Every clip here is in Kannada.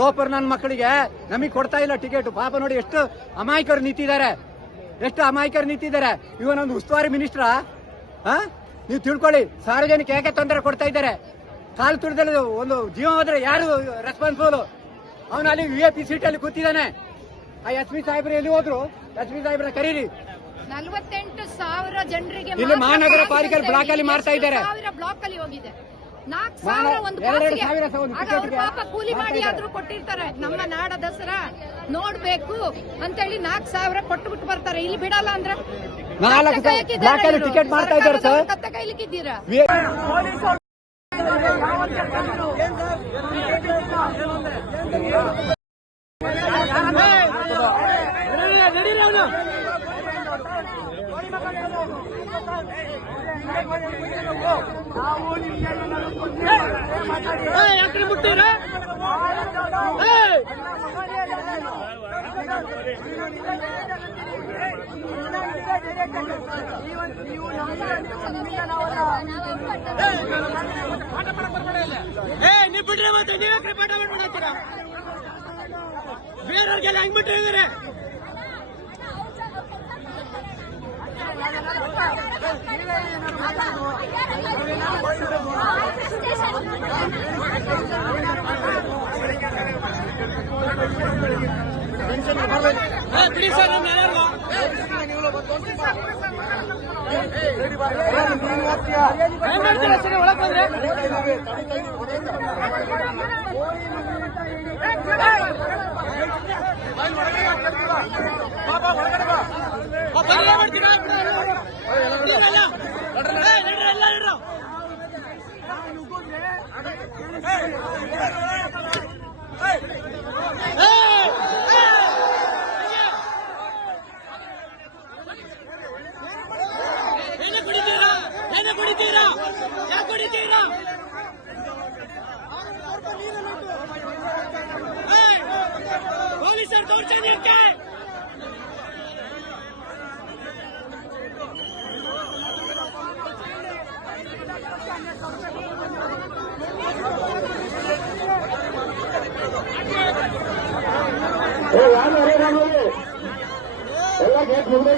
ಲೋಪರ್ ನನ್ನ ಮಕ್ಕಳಿಗೆ ನಮಗೆ ಕೊಡ್ತಾ ಇಲ್ಲ ಟಿಕೆಟ್. ಪಾಪ ನೋಡಿ ಎಷ್ಟು ಅಮಾಯಕರು ನಿಂತಿದ್ದಾರೆ, ಇವನೊಂದು ಉಸ್ತುವಾರಿ ಮಿನಿಸ್ಟ್ರ. ನೀವು ತಿಳ್ಕೊಳ್ಳಿ, ಸಾರ್ವಜನಿಕ ಯಾಕೆ ತೊಂದರೆ ಕೊಡ್ತಾ ಇದ್ದಾರೆ? ಕಾಲು ತುಳಿದಲ್ಲಿ ಒಂದು ಜೀವ ಹೋದ್ರೆ ಯಾರು ರೆಸ್ಪಾನ್ಸಿಬಲ್? ಅವನು ಅಲ್ಲಿ VIP ಸೀಟಲ್ಲಿ ಕೂತಿದ್ದಾನೆ. ಆ SP ಸಾಹೇಬ್ರು ಎಲ್ಲಿ ಹೋದ್ರು? SP ಸಾಹೇಬ್ರ ಕರೀರಿ. 48,000 ಜನರಿಗೆ ಇಲ್ಲಿ ಮಹಾನಗರ ಪಾಲಿಕೆ ಬ್ಲಾಕ್ ಅಲ್ಲಿ ಮಾಡ್ತಾ ಇದ್ದಾರೆ. ಬ್ಲಾಕ್ ಅಲ್ಲಿ ಹೋಗಿದೆ. 4,000 ಪಾಪ ಕೂಲಿ ಮಾಡಿ ಆದ್ರೂ ಕೊಟ್ಟಿರ್ತಾರೆ. ನಮ್ಮ ನಾಡ ದಸರಾ ನೋಡ್ಬೇಕು ಅಂತೇಳಿ 4,000 ಕೊಟ್ಟು ಬರ್ತಾರೆ. ಇಲ್ಲಿ ಬಿಡಲ್ಲ ಅಂದ್ರೆ 4 ಬ್ಲಾಕ್ ಅಲ್ಲಿ ಟಿಕೆಟ್ ಮಾಡ್ತಾ ಇದ್ದಾರೆ ಸರ್. ಕತ್ತೆ ಕೈಲಿಕ್ಕಿದ್ದೀರಾ? ನೀವು ಬಿಟ್ರೆ ಮತ್ತೆ ನೀವೇ ಪಾಠ ಮಾಡ್ಬಿಡ್ತೀರಾ? ಬೇರೆಯವ್ರಿಗೆಲ್ಲ ಹೆಂಗ್ ಬಿಟ್ಟಿದ್ದಾರೆ? ಬಿಡಿ ಸರ್, ಒಳಗೆ ಬಂದ್ರೆ ಪೊಲೀಸರು ದೌರ್ಜನ್ಯಕ್ಕೆ ಎಲ್ಲ ಗೇಟ್ ಮುಂದೆ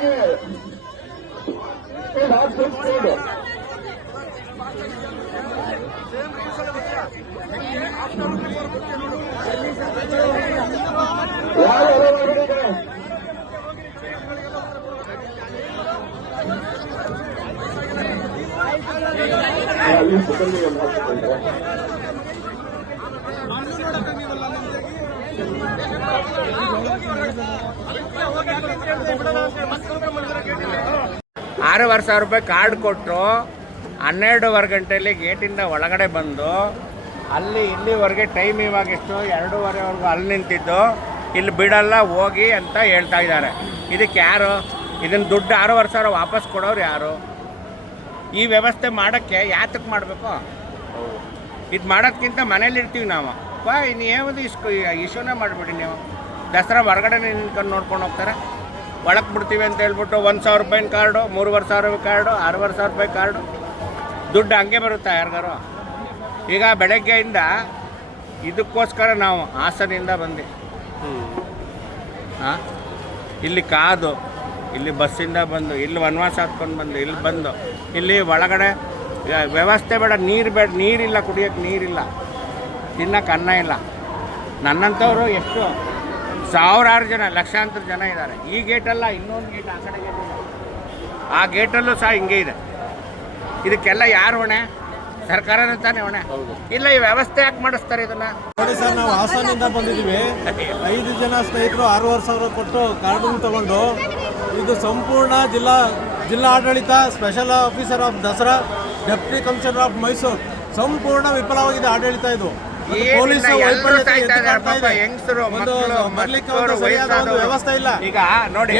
₹6,500 ಕಾರ್ಡ್ ಕೊಟ್ಟು 12:15 ಗಂಟೆಯಲ್ಲಿ ಗೇಟಿಂದ ಒಳಗಡೆ ಬಂದು ಅಲ್ಲಿ ಇಲ್ಲಿವರೆಗೆ ಟೈಮ್ ಇವಾಗ ಎಷ್ಟು 2:30ವರೆಗೂ ಅಲ್ಲಿ ನಿಂತಿದ್ದು, ಇಲ್ಲಿ ಬಿಡಲ್ಲ ಹೋಗಿ ಅಂತ ಹೇಳ್ತಾ ಇದ್ದಾರೆ. ಇದಕ್ಕೆ ಯಾರು ಇದನ್ನು ದುಡ್ಡು 6,500 ವಾಪಸ್ ಕೊಡೋರು ಯಾರು? ಈ ವ್ಯವಸ್ಥೆ ಮಾಡೋಕ್ಕೆ ಯಾತಕ್ಕೆ ಮಾಡಬೇಕು? ಇದು ಮಾಡೋದಕ್ಕಿಂತ ಮನೇಲಿ ಇರ್ತೀವಿ ನಾವು. ಇನ್ನೇನು ಇಶ್ಯೂನೇ ಮಾಡಿಬಿಡಿ. ನೀವು ದಸರಾ ಹೊರಗಡೆ ನಿಂತ್ಕೊಂಡು ನೋಡ್ಕೊಂಡು ಹೋಗ್ತಾರೆ. ಒಳಗೆ ಬಿಡ್ತೀವಿ ಅಂತ ಹೇಳ್ಬಿಟ್ಟು ₹1,000 ಕಾರ್ಡು, ₹3,500 ಕಾರ್ಡು, ₹6,500 ಕಾರ್ಡು ದುಡ್ಡು ಹಂಗೆ ಬರುತ್ತಾ ಯಾರಿಗಾರು? ಈಗ ಬೆಳಗ್ಗೆಯಿಂದ ಇದಕ್ಕೋಸ್ಕರ ನಾವು ಹಾಸನಿಂದ ಬಂದು ಇಲ್ಲಿ ಕಾದು, ಇಲ್ಲಿ ಬಸ್ಸಿಂದ ಬಂದು, ಇಲ್ಲಿ ವನವಾಸ ಹಾಕ್ಕೊಂಡು ಬಂದು, ಇಲ್ಲಿ ಬಂದು ಇಲ್ಲಿ ಒಳಗಡೆ ವ್ಯವಸ್ಥೆ ಬೇಡ, ನೀರಿಲ್ಲ, ಕುಡಿಯೋಕ್ಕೆ ನೀರಿಲ್ಲ, ತಿನ್ನೋಕ್ಕೆ ಅನ್ನ ಇಲ್ಲ. ನನ್ನಂಥವ್ರು ಎಷ್ಟು ಸಾವಿರಾರು ಜನ, ಲಕ್ಷಾಂತರ ಜನ ಇದ್ದಾರೆ. ಈ ಗೇಟಲ್ಲ, ಇನ್ನೊಂದು ಗೇಟ್ ಆ ಕಡೆ ಗೇಟ್ ಇದೆ, ಆ ಗೇಟಲ್ಲೂ ಸಹ ಹಿಂಗೆ ಇದೆ. ಇದಕ್ಕೆಲ್ಲ ಯಾರು ಹೊಣೆ? ಸರ್ಕಾರನೇ ತಾನೇ ಹೊಣೆ. ಇಲ್ಲ, ಈ ವ್ಯವಸ್ಥೆ ಯಾಕೆ ಮಾಡಿಸ್ತಾರೆ ಇದನ್ನ? ನೋಡಿ ಸರ್, ನಾವು ಹಾಸನಿಂದ ಬಂದಿದ್ದೀವಿ. 5 ಜನ ಸ್ನೇಹಿತರು 6,500 ಕೊಟ್ಟು ಕಾರ್ಡನ್ನು ತಗೊಂಡು, ಇದು ಸಂಪೂರ್ಣ ಜಿಲ್ಲಾ ಆಡಳಿತ, special officer of Dasara, deputy commissioner of Mysuru ಸಂಪೂರ್ಣ ವಿಫಲವಾಗಿದೆ ಆಡಳಿತ. ಇದು ಪೊಲೀಸ್ ವ್ಯವಸ್ಥೆ ಇಲ್ಲ. ಈಗ ನೋಡಿ,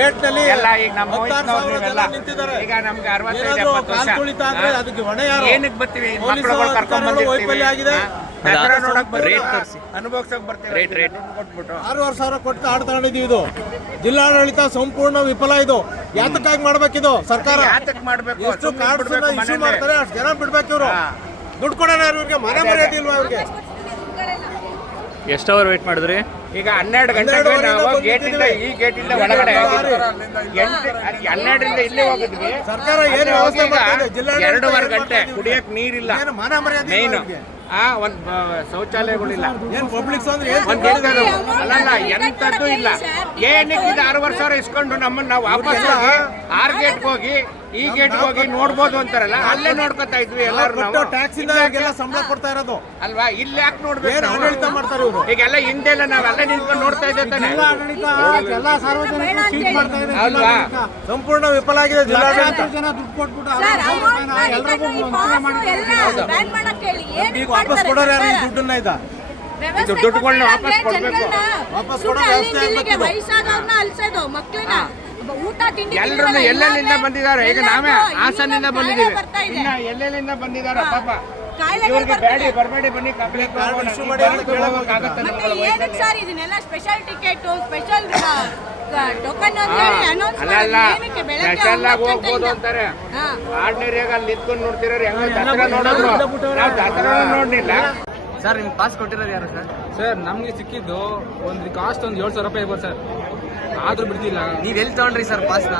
ನಿಂತಿದ್ದಾರೆ. ಈಗ ನಮ್ಗೆ 65 ಅದಕ್ಕೆ ಹೊಣೆ ಯಾರು? ಏನಕ್ಕೆ ಬರ್ತೀವಿ? ವೈಫಲ್ಯ ಆಗಿದೆ. ಅನುಭವಿಸೋಕೆ ಬರ್ತೀವಿ. 6,500 ಕೊಟ್ಟು ಆಡ್ ತಗೊಂಡಿದ್ದೀವಿ. ಇದು ಜಿಲ್ಲಾಡಳಿತ ಸಂಪೂರ್ಣ ವಿಫಲ. ಇದು ಯಾತಕ್ಕಾಗಿ ಮಾಡ್ಬೇಕಿದು ಸರ್ಕಾರ? ಯಾತಕ್ಕೆ ಮಾಡ್ಬೇಕು? ಎಷ್ಟು ಕಾರ್ಡ್ಸ್ ಇಶ್ಯೂ ಮಾಡ್ತಾರೆ ಅಷ್ಟು ಜನ ಬಿಡ್ಬೇಕು. ಇವರು ದುಡ್ಡು ಕೊಡೋಣ, ಇವ್ರಿಗೆ ಮನೆ ಮರ್ಯಾದೆ ಇಲ್ವಾ? ಇವ್ರಿಗೆ ಎಷ್ಟು ಅವರ್ ವೇಟ್ ಮಾಡಿದ್ರಿ? ಈಗ 12 ಗಂಟೆಗೆ ನಾವು ಗೇಟಿಂದ ಈ ಗೇಟಿಂದ ಒಳಗಡೆ 12ರಿಂದ ಇಲ್ಲಿ ಹೋಗಿದ್ವಿ. ಸರ್ಕಾರ ಏನು ವ್ಯವಸ್ಥೆ ಮಾಡ್ತಾ ಇದೆ? 2.5 ಗಂಟೆ ಕುಡಿಯಕ್ ನೀರಿಲ್ಲ, ಏನು ಮಾನ ಮರ್ಯಾದೆ ಮೇನ್ ಇಲ್ಲ ಅವ್ರಿಗೆ? ಒಂದ್ ಶೌಚಾಲಯಗಳಿಲ್ಲ, ಏನ್ ಪಬ್ಲಿಕ್ ಅಂದ್ರೆ ಏನ್ ಒಂದ್ ಅಲ್ಲಲ್ಲ ಎಂತದ್ದು ಇಲ್ಲ. ಏನಕ್ಕೆ ಇದು 6 ವರ್ಷ ಇಸ್ಕೊಂಡು ನಮ್ಮನ್ನ ನಾವು ವಾಪಸ್ ಹೋಗಿ 6 ಗೇಟ್ಗೆ ಹೋಗಿ ಈ ಗೇಟ್ಗೆ ಹೋಗಿ ನೋಡ್ಬೋದು ಅಂತಾರಲ್ಲ, ಅಲ್ಲೇ ನೋಡ್ಕೊತಾ ಇದ್ವಿ ಎಲ್ಲರೂ ನಾವು. ಟ್ಯಾಕ್ಸ್ ಇಂದ ಈಗೆಲ್ಲ ಸಂಬಳ ಕೊಡ್ತಾ ಇರೋದು ಅಲ್ವಾ? ಇಲ್ಲಿ ಯಾಕೆ ನೋಡ್ಬೇಕು? ಏನ್ ಆಡಳಿತ ಮಾಡ್ತಾರೆ ಇವರು? ಈಗೆಲ್ಲ ಹಿಂದೆಲ್ಲ ನಾವೆಲ್ಲ ನಿಂತ್ಕೊಂಡು ನೋಡ್ತಾ ಇದ್ದೆ ತಾನೆ, ಆಡಳಿತ ಎಲ್ಲಾ ಸಾರ್ವಜನಿಕರು ಚೀಟ್ ಮಾಡ್ತಾ ಇದೆ. ಅಲ್ವಾ? ಸಂಪೂರ್ಣ ವಿಫಲ ಆಗಿದೆ ಜಿಲ್ಲಾಡಳಿತ. ಸರ್, ಎಲ್ರಿಗೂ ಈ ಪಾಸ್ ಎಲ್ಲ ಬ್ಯಾನ್ ಮಾಡಕ್ ಹೇಳಿ ಏನು ಈಗ ವಾಪಸ್ ಕೊಡೋರು ಯಾರು ಈ ದುಡ್ಡನ್ನ ಇದ? ಇದು ದುಡ್ಡುಗಳನ್ನ ವಾಪಸ್ ಕೊಡ್ಬೇಕು. ವಾಪಸ್ ಕೊಡೋ ವ್ಯವಸ್ಥೆ ಆಗ್ಬೇಕು. ವಯಸ್ಸಾದವ್ರನ್ನ ಅಲ್ಸೋದು ಮಕ್ಳನ್ನ ಊಟ ತಿಂಡಿ ಎಲ್ಲರನ್ನು ಎಲ್ಲೆಲ್ಲಿಂದ ಬಂದಿದ್ದಾರೆ. ಈಗ ನಾವೇ ಹಾಸನಿಂದ ಬಂದಿದ್ದೀವಿ, ಇನ್ನ ಎಲ್ಲೆಲ್ಲಿಂದ ಬಂದಿದ್ದಾರೆ ಪಾಪ. ಇವ್ರಿಗೆ ಬೇಡಿ ಬರಬೇಡಿ, ಬನ್ನಿ ಕಂಪ್ಲೇಂಟ್ ಏನಕ್ಕೆ ಸರ್ ಇದನ್ನೆಲ್ಲ ಸ್ಪೆಷಲ್ ಟಿಕೆಟ್ ಸ್ಪೆಷಲ್ ಟೋಕನ್ ಅಲ್ಲ ಸ್ಪೆಷಲ್ ಆಗಿ ಹೋಗ್ಬೋದು ಅಂತಾರೆ. ಆರ್ಡಿನರಿಯಾಗಿ ಅಲ್ಲಿ ನಿಂತ್ಕೊಂಡು ನೋಡ್ತಿರೋರು ಹೆಂಗ ದಸರಾ ನೋಡಿದ್ರು, ನಾವು ದಸರಾ ನೋಡ್ಲಿಲ್ಲ. ಸರ್ ನಿಮ್ಗೆ ಪಾಸ್ ಕೊಟ್ಟಿರೋರು ಯಾರು ಸರ್? ಸರ್ ನಮ್ಗೆ ಸಿಕ್ಕಿದ್ದು ಒಂದು ಕಾಸ್ಟ್ ಒಂದು 7,000 ರೂಪಾಯಿ ಇರ್ಬೋದು ಸರ್, ಆದ್ರೂ ಬಿಡ್ತಿಲ್ಲ. ನೀವ್ ಎಲ್ಲಿ ತಗೊಂಡ್ರಿ ಸರ್ ಪಾಸ್ನ?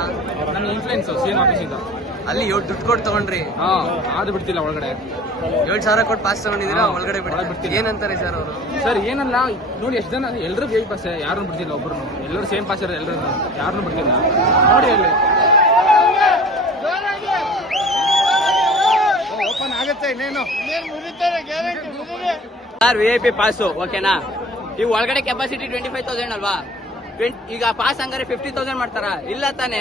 ನನ್ನ ಇನ್ಫ್ಲೂಯೆನ್ಸ್ CM ಆಫೀಸಿಂದ. ಅಲ್ಲಿ ದುಡ್ಡು ಕೊಟ್ಟು ತಗೊಂಡ್ರಿ? ಹಾ, ಆದ್ರೂ ಬಿಡ್ತಿಲ್ಲ ಒಳಗಡೆ. 7,000 ಕೊಟ್ಟು ಪಾಸ್ ತಗೊಂಡಿದ್ದೀರಾ, ಒಳಗಡೆ ಬಿಡ್ತಿಲ್ಲ. ಏನಂತಾರೆ ಸರ್ ಅವರು? ಸರ್ ಏನಲ್ಲ ನೋಡಿ, ಎಷ್ಟು ಜನ ಎಲ್ಲರೂ VIP ಪಾಸ್, ಯಾರನ್ನು ಬಿಡ್ತಿಲ್ಲ. ಒಬ್ರು ಎಲ್ಲರೂ ಸೇಮ್ ಪಾಸ್ ಇರೋದು, ಎಲ್ಲರೂ ಯಾರನ್ನು ಬಿಡ್ತಿಲ್ಲ. ನೋಡಿ ಅಲ್ಲಿ ಓಪನ್ ಆಗುತ್ತೆ ಇನ್ನೇನು. ಸರ್ VIP ಪಾಸು ಓಕೆನಾ? ಈ ಒಳಗಡೆ ಕೆಪಾಸಿಟಿ 25,000 ಅಲ್ವಾ? ಈಗ ಪಾಸ್ ಹಂಗಾರೆ 50,000 ಮಾಡ್ತಾರ? ಇಲ್ಲ ತಾನೆ.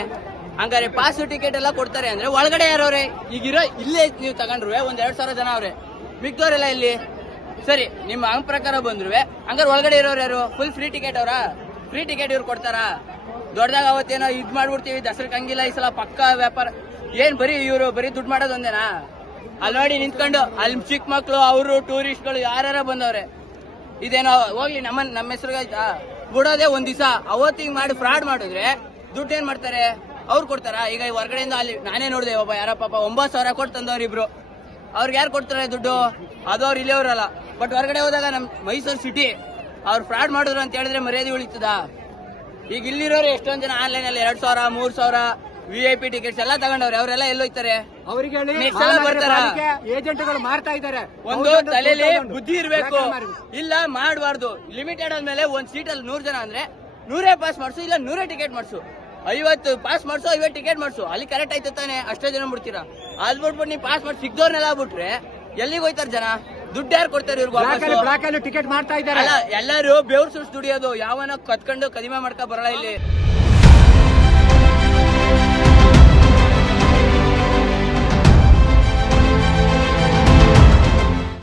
ಹಂಗಾರೆ ಪಾಸ್ ಟಿಕೆಟ್ ಎಲ್ಲ ಕೊಡ್ತಾರೆ ಅಂದ್ರೆ ಒಳಗಡೆ ಯಾರವ್ರೆ? ಈಗಿರೋ ಇಲ್ಲೇ ನೀವು ತಗೊಂಡ್ರು ಒಂದ್ 2,000 ಜನ ಅವ್ರೆ, ಮಿಕ್ದವ್ರೆಲ್ಲ ಇಲ್ಲಿ. ಸರಿ, ನಿಮ್ಮ ಹಂಗ್ ಪ್ರಕಾರ ಬಂದ್ರು ಹಂಗಾರೆ ಒಳಗಡೆ ಇರೋರು ಯಾರು? ಫುಲ್ ಫ್ರೀ ಟಿಕೆಟ್ ಅವ್ರ? ಫ್ರೀ ಟಿಕೆಟ್ ಇವ್ರು ಕೊಡ್ತಾರ? ದೊಡ್ಡದಾಗ ಅವತ್ತೇನೋ ಇದ್ ಮಾಡ್ಬಿಡ್ತೀವಿ, ದಸರಕ್ಕೆ ಹಂಗಿಲ್ಲ, ಈ ಸಲ ಪಕ್ಕ ವ್ಯಾಪಾರ. ಏನ್ ಬರೀ ಇವ್ರು ಬರೀ ದುಡ್ಡು ಮಾಡೋದು ಒಂದೇನಾ? ಅಲ್ಲಿ ನೋಡಿ ನಿಂತ್ಕೊಂಡು ಅಲ್ಲಿ ಚಿಕ್ಕ ಮಕ್ಳು, ಅವರು ಟೂರಿಸ್ಟ್ಗಳು ಯಾರ್ಯಾರ ಬಂದವ್ರೆ. ಇದೇನೋ ಹೋಗ್ಲಿ, ನಮ್ಮ ಹೆಸರಿಗೆ ಆಯ್ತಾ ಬಿಡೋದೇ ಒಂದ್ ದಿವಸ. ಅವತ್ತಿಂಗ್ ಮಾಡಿ ಫ್ರಾಡ್ ಮಾಡಿದ್ರೆ ದುಡ್ಡು ಏನ್ ಮಾಡ್ತಾರೆ? ಅವ್ರು ಕೊಡ್ತಾರ? ಈಗ ಹೊರಗಡೆಯಿಂದ ಅಲ್ಲಿ ನಾನೇ ನೋಡಿದೆ, ಒಬ್ಬ ಯಾರ ಪಾಪ 9,000 ಕೊಟ್ಟು ತಂದವ್ರು ಇಬ್ರು. ಅವ್ರಿಗೆ ಯಾರು ಕೊಡ್ತಾರೆ ದುಡ್ಡು? ಅದು ಅವ್ರು ಇಲ್ಲಿಯವ್ರಲ್ಲ. ಬಟ್ ಹೊರಗಡೆ ಹೋದಾಗ ನಮ್ ಮೈಸೂರು ಸಿಟಿ ಅವ್ರು ಫ್ರಾಡ್ ಮಾಡಿದ್ರು ಅಂತ ಹೇಳಿದ್ರೆ ಮರ್ಯಾದೆ ಉಳಿತದ? ಈಗ ಇಲ್ಲಿರೋರು ಎಷ್ಟೊಂದ್ ಜನ ಆನ್ಲೈನ್ ಅಲ್ಲಿ 2,000 3,000 VIP ಟಿಕೆಟ್ಸ್ ಎಲ್ಲ ತಗೊಂಡವ್ರೆ. ಅವರೆಲ್ಲ ಎಲ್ಲೋಯ್ತಾರೆ? ಅವರಿಗೆ ಏಜೆಂಟ್ಗಳು ಮಾರ್ತಾ ಇದ್ದಾರೆ. ಒಂದು ತಲೆಯಲ್ಲಿ ಬುದ್ಧಿ ಇರ್ಬೇಕು. ಇಲ್ಲ ಮಾಡಬಾರ್ದು. ಲಿಮಿಟೆಡ್ ಆದ್ಮೇಲೆ ಒಂದ್ ಸೀಟಲ್ಲಿ 100 ಜನ ಅಂದ್ರೆ 100 ಪಾಸ್ ಮಾಡ್ಸು, ಇಲ್ಲ 100 ಟಿಕೆಟ್ ಮಾಡ್ಸು. 50 ಪಾಸ್ ಮಾಡ್ಸು, 50 ಟಿಕೆಟ್ ಮಾಡ್ಸು. ಅಲ್ಲಿ ಕರೆಕ್ಟ್ ಆಯ್ತು ತಾನೆ? ಅಷ್ಟೇ ಜನ ಬಿಡ್ತೀರಾ? ಅದ್ ಬಿಟ್ಬಿಟ್ಟು ನೀವು ಪಾಸ್ ಮಾಡಿ ಸಿಗ್ದವ್ರನ್ನೆಲ್ಲ ಬಿಟ್ರೆ ಎಲ್ಲಿಗೆ ಹೋಯ್ತಾರ ಜನ? ದುಡ್ಡು ಯಾರು ಕೊಡ್ತಾರೆ ಇವ್ರಿಗೆ? ಬ್ಲಾಕ್ ಅಲ್ಲಿ ಟಿಕೆಟ್ ಮಾಡ್ತಾ ಇದ್ದಾರೆ. ಅಲ್ಲ, ಎಲ್ಲರೂ ಬೆವ್ರು ಸುಡ್ಸ್ ದುಡಿಯೋದು. ಯಾವನ ಕತ್ಕೊಂಡು ಕಡಿಮೆ ಮಾಡ್ಕೊ ಬರಲ್ಲ ಇಲ್ಲಿ.